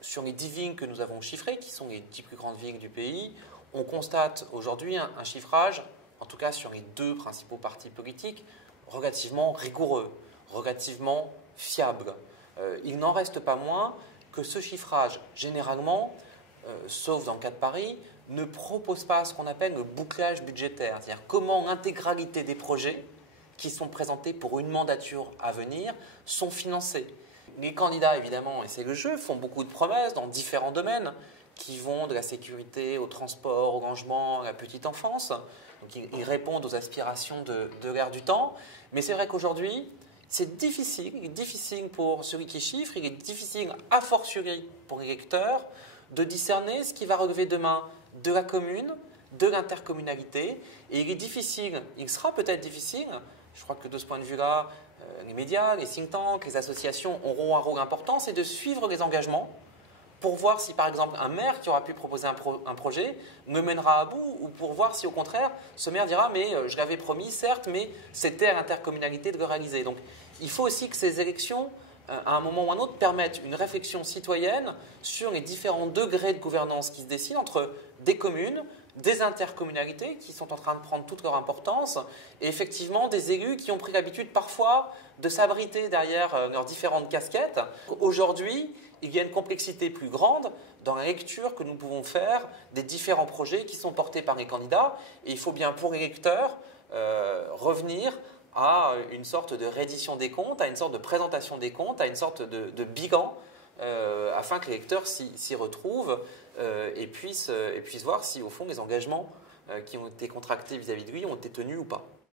sur les 10 villes que nous avons chiffrées, qui sont les 10 plus grandes villes du pays, on constate aujourd'hui un chiffrage, en tout cas sur les deux principaux partis politiques, relativement rigoureux, relativement fiable. Il n'en reste pas moins que ce chiffrage, généralement, sauf dans le cas de Paris, ne propose pas ce qu'on appelle le bouclage budgétaire, c'est-à-dire comment l'intégralité des projets qui sont présentés pour une mandature à venir sont financés. Les candidats, évidemment, et c'est le jeu, font beaucoup de promesses dans différents domaines qui vont de la sécurité au transport, au rangement, à la petite enfance. Donc, ils répondent aux aspirations de l'ère du temps. Mais c'est vrai qu'aujourd'hui, c'est difficile, il est difficile pour celui qui chiffre, il est difficile, a fortiori pour les lecteurs, de discerner ce qui va relever demain de la commune, de l'intercommunalité. Et il est difficile, il sera peut-être difficile, je crois que de ce point de vue-là, les médias, les think tanks, les associations auront un rôle important, c'est de suivre les engagements pour voir si, par exemple, un maire qui aura pu proposer un projet me mènera à bout, ou pour voir si, au contraire, ce maire dira « mais je l'avais promis, certes, mais c'était à l'intercommunalité de le réaliser ». Donc, il faut aussi que ces élections, à un moment ou à un autre, permettent une réflexion citoyenne sur les différents degrés de gouvernance qui se dessinent entre des communes, des intercommunalités qui sont en train de prendre toute leur importance et effectivement des élus qui ont pris l'habitude parfois de s'abriter derrière leurs différentes casquettes. Aujourd'hui, il y a une complexité plus grande dans la lecture que nous pouvons faire des différents projets qui sont portés par les candidats et il faut bien pour les lecteurs revenir à une sorte de reddition des comptes, à une sorte de présentation des comptes, à une sorte de bilan afin que les lecteurs s'y retrouvent et puissent voir si, au fond, les engagements qui ont été contractés vis-à-vis de lui ont été tenus ou pas.